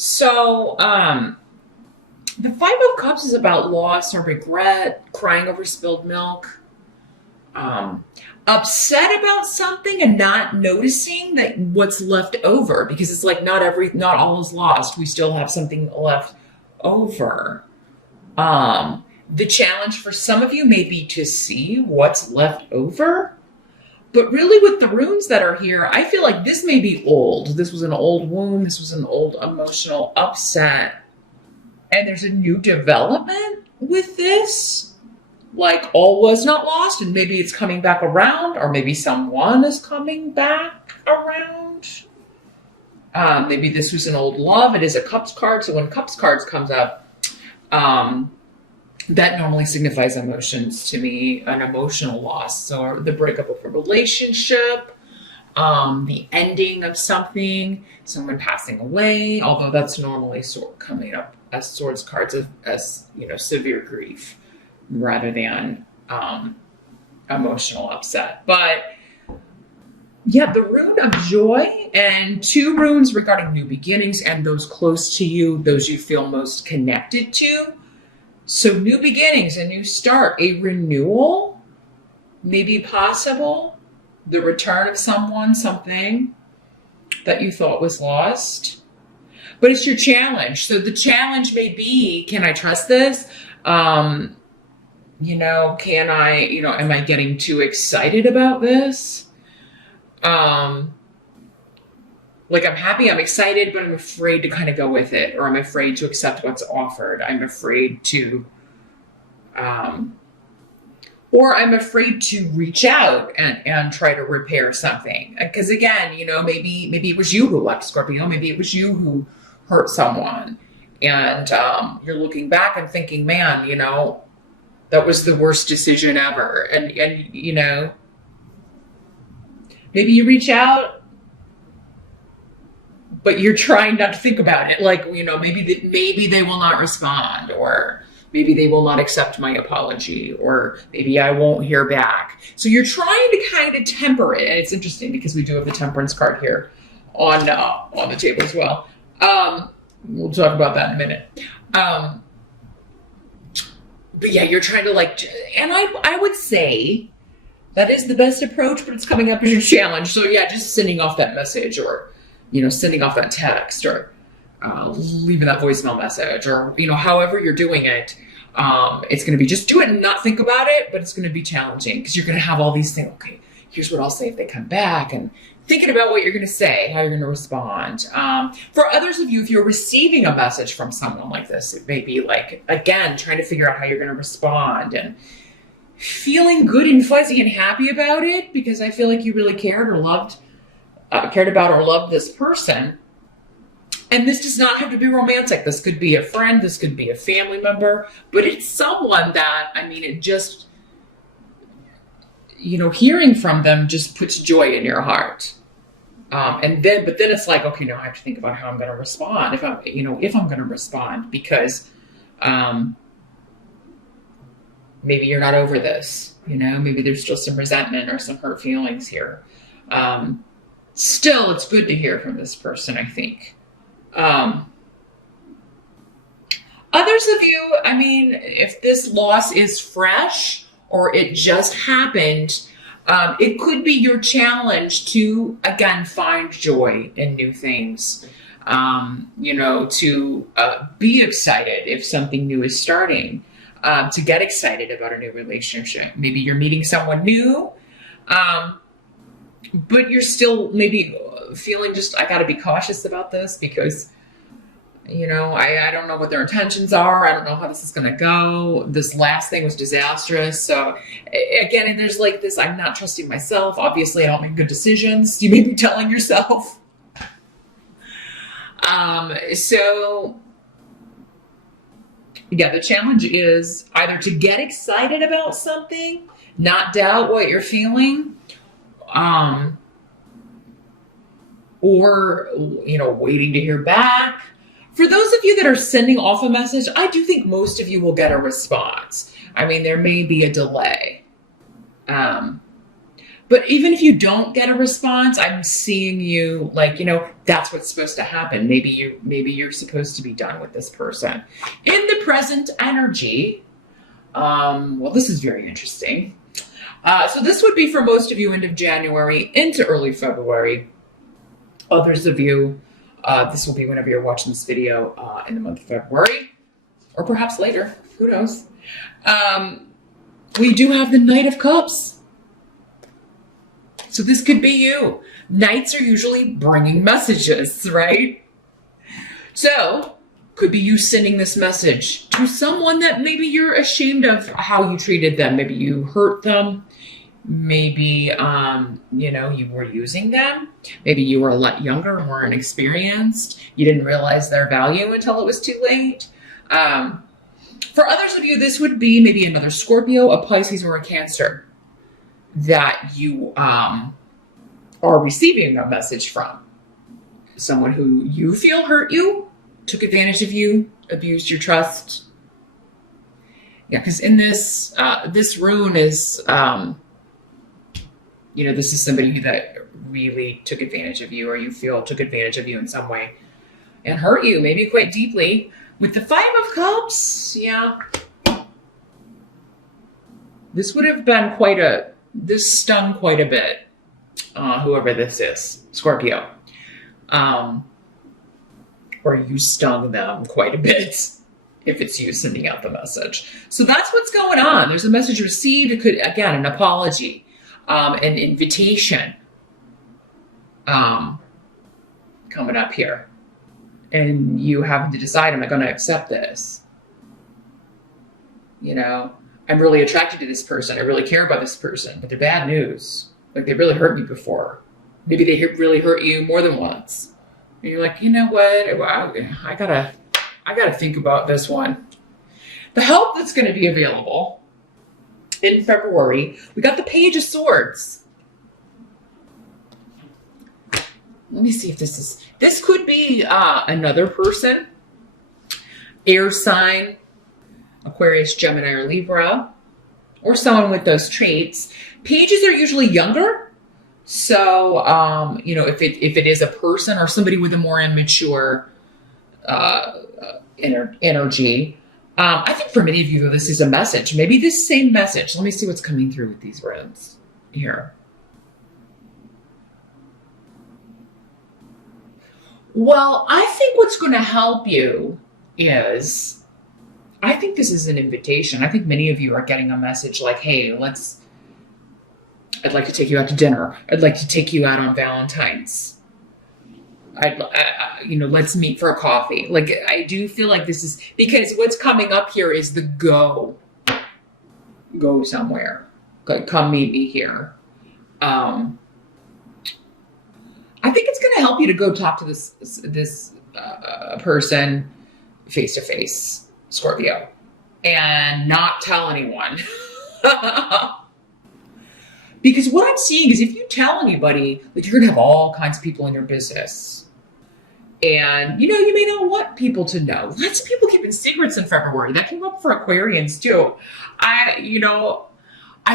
So, the Five of Cups is about loss or regret, crying over spilled milk, um, upset about something and not noticing that what's left over because it's like not all is lost. We still have something left over. The challenge for some of you may be to see what's left over. But really, with the runes that are here, I feel like this may be old. This was an old wound. This was an old emotional upset. And there's a new development with this. Like all was not lost, and maybe it's coming back around, or maybe someone is coming back around. Maybe this was an old love. It is a Cups card. So when Cups cards comes up, um, that normally signifies emotions to me, an emotional loss. So the breakup of a relationship, the ending of something, someone passing away, although that's normally coming up as swords cards as severe grief rather than emotional upset. But yeah, the rune of joy and two runes regarding new beginnings and those close to you, those you feel most connected to. So new beginnings, a new start, a renewal, maybe possible, the return of someone, something that you thought was lost. But it's your challenge. So the challenge may be, can I trust this? Can am I getting too excited about this? Like I'm happy, I'm excited, but I'm afraid to kind of go with it, or I'm afraid to accept what's offered. I'm afraid to, or I'm afraid to reach out and try to repair something. Because again, maybe it was you who left, Scorpio. Maybe it was you who hurt someone. And you're looking back and thinking, man, that was the worst decision ever. And maybe you reach out, but you're trying not to think about it. Like, maybe they will not respond, or maybe they will not accept my apology, or maybe I won't hear back. So you're trying to kind of temper it. And it's interesting because we do have the Temperance card here on the table as well. We'll talk about that in a minute. But yeah, you're trying to and I would say that is the best approach, but it's coming up as your challenge. So yeah, just sending off that message, or sending off that text, or leaving that voicemail message, or, however you're doing it. It's going to be just do it and not think about it, but it's going to be challenging because you're going to have all these things. Okay, here's what I'll say if they come back, and thinking about what you're going to say, how you're going to respond. For others of you, if you're receiving a message from someone like this, it may be again, trying to figure out how you're going to respond and feeling good and fuzzy and happy about it because I feel like you really cared about or loved this person. And this does not have to be romantic. This could be a friend. This could be a family member. But it's someone that, it just, hearing from them just puts joy in your heart. But then it's like, okay, now I have to think about how I'm going to respond. If I'm going to respond, because maybe you're not over this. Maybe there's still some resentment or some hurt feelings here. Still, it's good to hear from this person, I think. Others of you, if this loss is fresh or it just happened, it could be your challenge to, again, find joy in new things. To be excited if something new is starting, to get excited about a new relationship. Maybe you're meeting someone new, but you're still maybe feeling I got to be cautious about this because, I don't know what their intentions are. I don't know how this is going to go. This last thing was disastrous. So again, there's this, I'm not trusting myself. Obviously, I don't make good decisions. You may be telling yourself. So yeah, the challenge is either to get excited about something, not doubt what you're feeling, or, waiting to hear back. For those of you that are sending off a message, I do think most of you will get a response. There may be a delay. But But even if you don't get a response, I'm seeing you like, that's what's supposed to happen. Maybe you're supposed to be done with this person. In the present energy, well, this is very interesting. So this would be for most of you end of January into early February. Others of you, this will be whenever you're watching this video in the month of February, or perhaps later, who knows. We do have the Knight of Cups. So this could be you. Knights are usually bringing messages, right? So could be you sending this message to someone that maybe you're ashamed of how you treated them. Maybe you hurt them. Maybe, you were using them. Maybe you were a lot younger and more inexperienced. You didn't realize their value until it was too late. For others of you, this would be maybe another Scorpio, a Pisces, or a Cancer that you are receiving a message from. Someone who you feel hurt you, took advantage of you, abused your trust. Yeah, because in this, this rune is, this is somebody that really took advantage of you, or you feel took advantage of you in some way and hurt you, maybe quite deeply. With the Five of Cups, yeah. This would have been this stung quite a bit, whoever this is, Scorpio. Or you stung them quite a bit if it's you sending out the message. So that's what's going on. There's a message received. It could, again, an apology, an invitation coming up here. And you having to decide, am I going to accept this? I'm really attracted to this person. I really care about this person, but they're bad news. Like, they really hurt me before. Maybe they really hurt you more than once. And you're like, you know what? Wow, I gotta think about this one. The help that's going to be available in February, we got the Page of Swords. Let me see if this could be another person, air sign, Aquarius, Gemini, or Libra, or someone with those traits. Pages are usually younger. So, if it is a person or somebody with a more immature energy, I think for many of you, this is a message. Maybe this same message. Let me see what's coming through with these runes here. Well, I think what's going to help you is, I think this is an invitation. I think many of you are getting a message like, hey, I'd like to take you out to dinner. I'd like to take you out on Valentine's. Let's meet for a coffee. Like, I do feel like this is, because what's coming up here is the go somewhere. Like, come meet me here. I think it's going to help you to go talk to this person face to face, Scorpio, and not tell anyone. Because what I'm seeing is if you tell anybody, like, you're going to have all kinds of people in your business. And, you may not want people to know. Lots of people keeping secrets in February. That came up for Aquarians too. I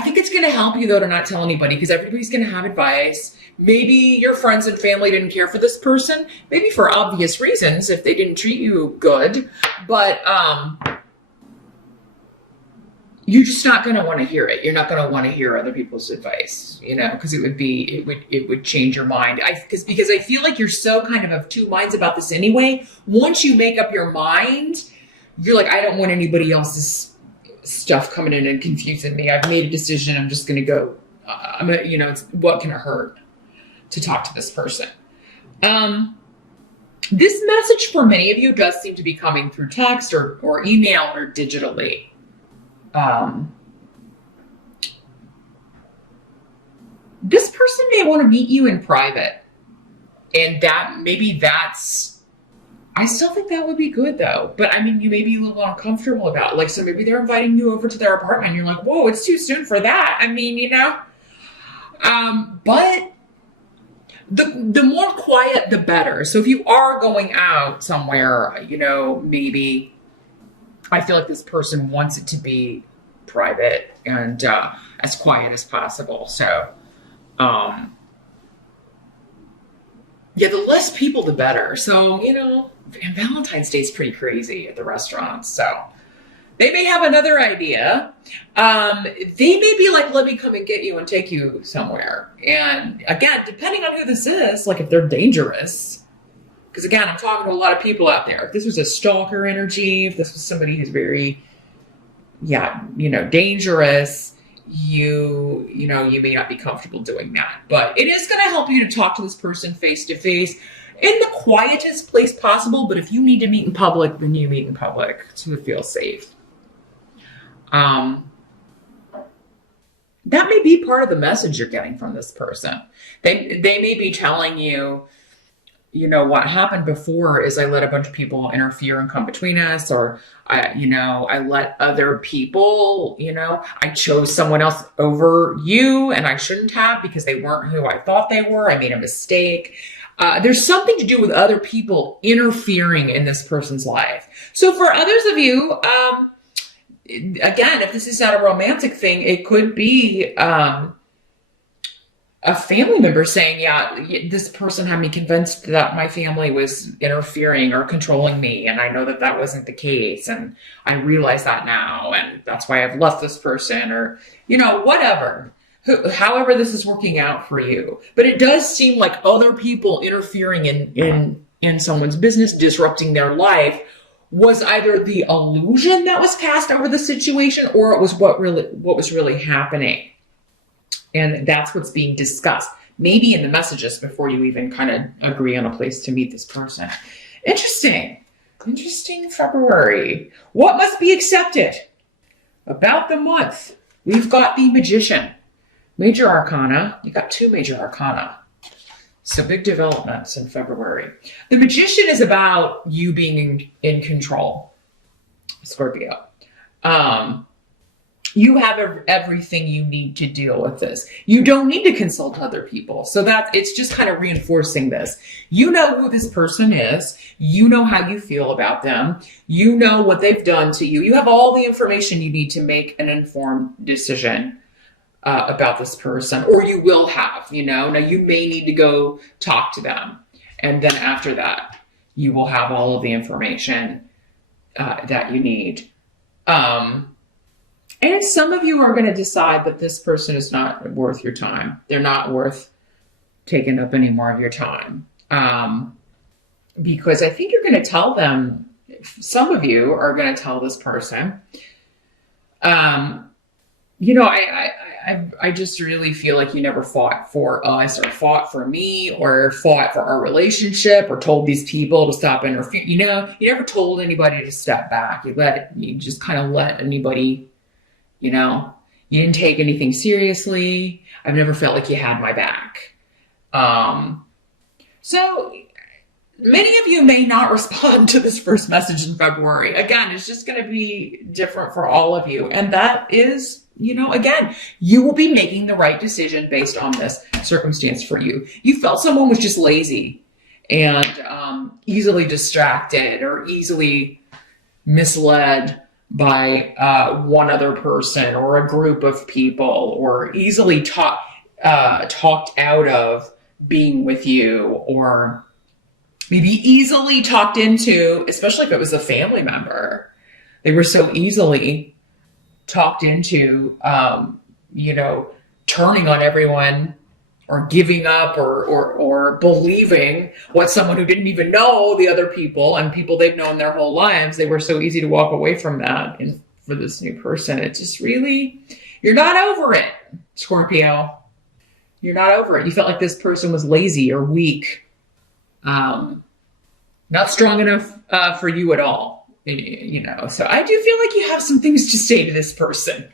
think it's going to help you, though, to not tell anybody, because everybody's going to have advice. Maybe your friends and family didn't care for this person, maybe for obvious reasons, if they didn't treat you good. But you're just not going to want to hear it. You're not going to want to hear other people's advice, because it would change your mind. Because I feel like you're so kind of two minds about this anyway. Once you make up your mind, you're like, I don't want anybody else's stuff coming in and confusing me. I've made a decision. I'm just going to go. What can it hurt to talk to this person? This message for many of you does seem to be coming through text or email or digitally. This person may want to meet you in private, and I still think that would be good, though. But you may be a little uncomfortable about it. Like, so maybe they're inviting you over to their apartment and you're like, whoa, it's too soon for that. But the more quiet, the better. So if you are going out somewhere, maybe I feel like this person wants it to be private and as quiet as possible. So Um, yeah, the less people, the better. So, and Valentine's Day is pretty crazy at the restaurants. So they may have another idea. They may be like, let me come and get you and take you somewhere. And again, depending on who this is, like if they're dangerous, because again, I'm talking to a lot of people out there. If this was a stalker energy, if this was somebody who's very, dangerous, you may not be comfortable doing that. But it is going to help you to talk to this person face to face in the quietest place possible. But if you need to meet in public, then you meet in public to feel safe. That may be part of the message you're getting from this person. They may be telling you, what happened before is I let a bunch of people interfere and come between us, or I let other people, I chose someone else over you and I shouldn't have because they weren't who I thought they were. I made a mistake. There's something to do with other people interfering in this person's life. So for others of you, again, if this is not a romantic thing, it could be a family member saying, this person had me convinced that my family was interfering or controlling me. And I know that that wasn't the case. And I realize that now. And that's why I've left this person, or, whatever. However this is working out for you. But it does seem like other people interfering in someone's business, disrupting their life, was either the illusion that was cast over the situation, or it was what was really happening. And that's what's being discussed, maybe in the messages before you even kind of agree on a place to meet this person. Interesting February. What must be accepted? About the month, we've got the Magician. Major Arcana. You got 2 Major Arcana. So big developments in February. The Magician is about you being in control, Scorpio. You have everything you need to deal with this. You don't need to consult other people. So it's just kind of reinforcing this. You know who this person is. You know how you feel about them. You know what they've done to you. You have all the information you need to make an informed decision about this person, or you will have, Now you may need to go talk to them. And then after that, you will have all of the information that you need. And some of you are going to decide that this person is not worth your time. They're not worth taking up any more of your time. Because I think you're going to tell them, some of you are going to tell this person, I just really feel like you never fought for us, or fought for me, or fought for our relationship, or told these people to stop interfering. You never told anybody to step back. You just kind of let anybody, you didn't take anything seriously. I've never felt like you had my back. So many of you may not respond to this first message in February. Again, it's just going to be different for all of you. And that is, again, you will be making the right decision based on this circumstance for you. You felt someone was just lazy and easily distracted or easily misled by one other person or a group of people, or easily talked out of being with you, or maybe easily talked into, especially if it was a family member. They were so easily talked into, turning on everyone, or giving up, or believing what someone who didn't even know the other people and people they've known their whole lives. They were so easy to walk away from that. And for this new person, it's just really, you're not over it, Scorpio. You're not over it. You felt like this person was lazy or weak, not strong enough for you at all. So I do feel like you have some things to say to this person.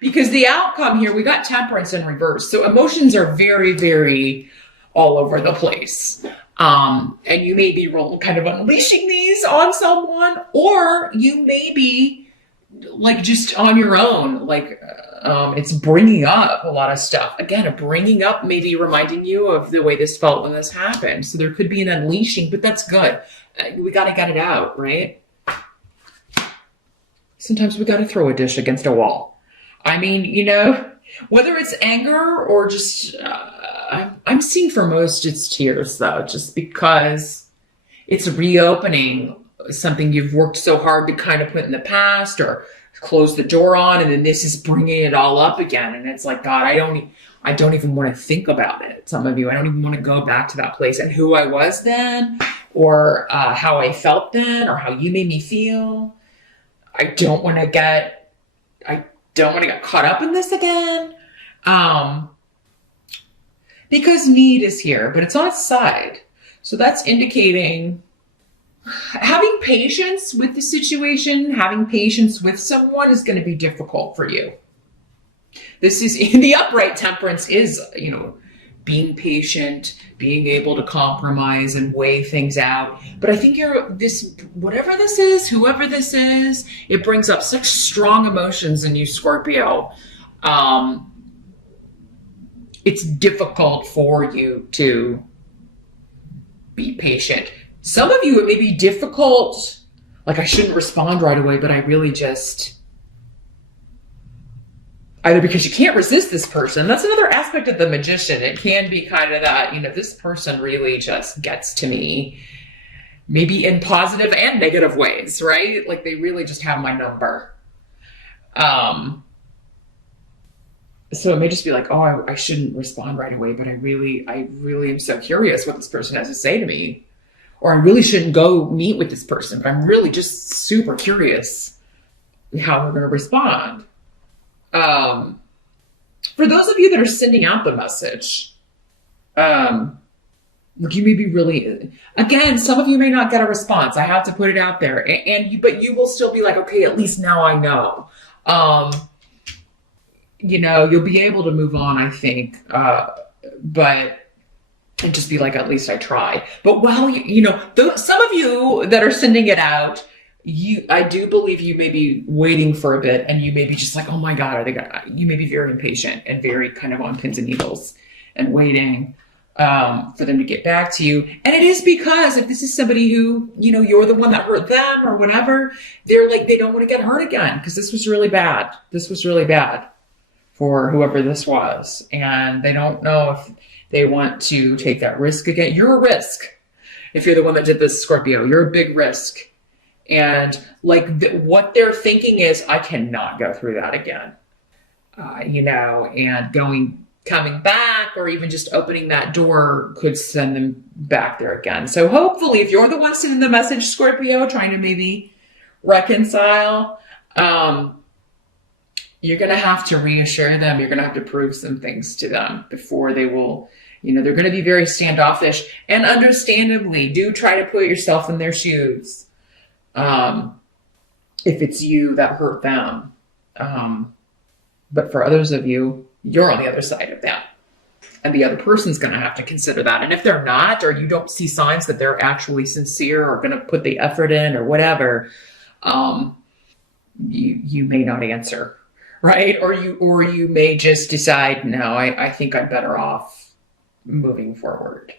Because the outcome here, we got Temperance in reverse. So emotions are very, very all over the place. And you may be kind of unleashing these on someone, or you may be like just on your own. It's bringing up a lot of stuff. Again, bringing up, maybe reminding you of the way this felt when this happened. So there could be an unleashing, but that's good. We got to get it out, right? Sometimes we got to throw a dish against a wall. I mean, Whether it's anger or just, I'm seeing for most it's tears though, just because it's reopening something you've worked so hard to kind of put in the past or close the door on, and then this is bringing it all up again. And it's like, God, I don't even want to think about it. Some of you, I don't even want to go back to that place and who I was then, or how I felt then, or how you made me feel. I don't want to get caught up in this again. Because need is here, but it's on its side. So that's indicating having patience with the situation, having patience with someone is going to be difficult for you. This is in the upright temperance is, being patient, being able to compromise and weigh things out. But I think whatever this is, whoever this is, it brings up such strong emotions in you, Scorpio. It's difficult for you to be patient. Some of you, it may be difficult, like I shouldn't respond right away, but I really just, either because you can't resist this person. That's another aspect of the magician. It can be kind of that, this person really just gets to me, maybe in positive and negative ways, right? Like they really just have my number. So it may just be like, oh, I shouldn't respond right away, but I really am so curious what this person has to say to me. Or I really shouldn't go meet with this person, but I'm really just super curious how they're going to respond. For those of you that are sending out the message, you may be really, again, some of you may not get a response. I have to put it out there, but you will still be like, okay, at least now I know. You'll be able to move on, I think, and just be like, at least I tried. But while some of you that are sending it out, I do believe you may be waiting for a bit, and you may be just like, oh my God, you may be very impatient and very kind of on pins and needles and waiting for them to get back to you. And it is because if this is somebody who, you're the one that hurt them or whatever, they're like, they don't want to get hurt again because this was really bad. This was really bad for whoever this was. And they don't know if they want to take that risk again. You're a risk. If you're the one that did this, Scorpio, you're a big risk. And what they're thinking is, I cannot go through that again. And coming back or even just opening that door could send them back there again. So hopefully if you're the one sending the message, Scorpio, trying to maybe reconcile, you're going to have to reassure them. You're going to have to prove some things to them before they will, they're going to be very standoffish, and understandably do try to put yourself in their shoes. If it's you that hurt them. But for others of you, you're on the other side of that. And the other person's going to have to consider that. And if they're not, or you don't see signs that they're actually sincere or going to put the effort in or whatever, you may not answer, right? Or you may just decide, no, I think I'm better off moving forward.